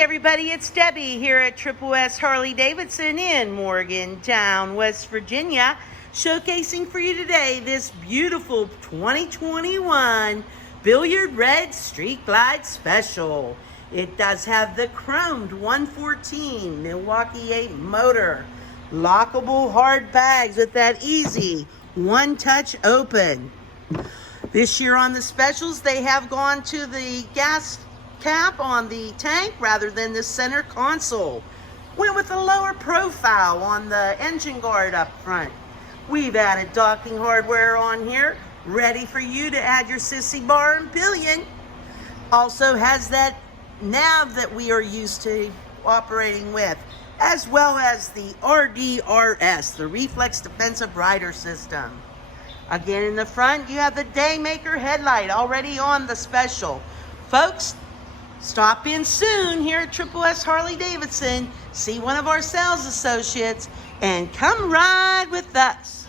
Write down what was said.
Hey everybody, it's Debbie here at FLHXS Harley-Davidson in Morgantown, West Virginia, showcasing for you today this beautiful 2021 Billiard Red Street Glide Special. It does have the chromed 114 Milwaukee 8 motor, lockable hard bags with that easy one-touch open. This year on the specials, they have gone to the gas cap on the tank rather than the center console. Went with a lower profile on the engine guard up front. We've added docking hardware on here, ready for you to add your sissy bar and pillion. Also has that nav that we are used to operating with, as well as the RDRS, the Reflex Defensive Rider System. Again, in the front, you have the Daymaker headlight already on the special. Folks, stop in soon here at FLHXS Harley-Davidson, see one of our sales associates, and come ride with us.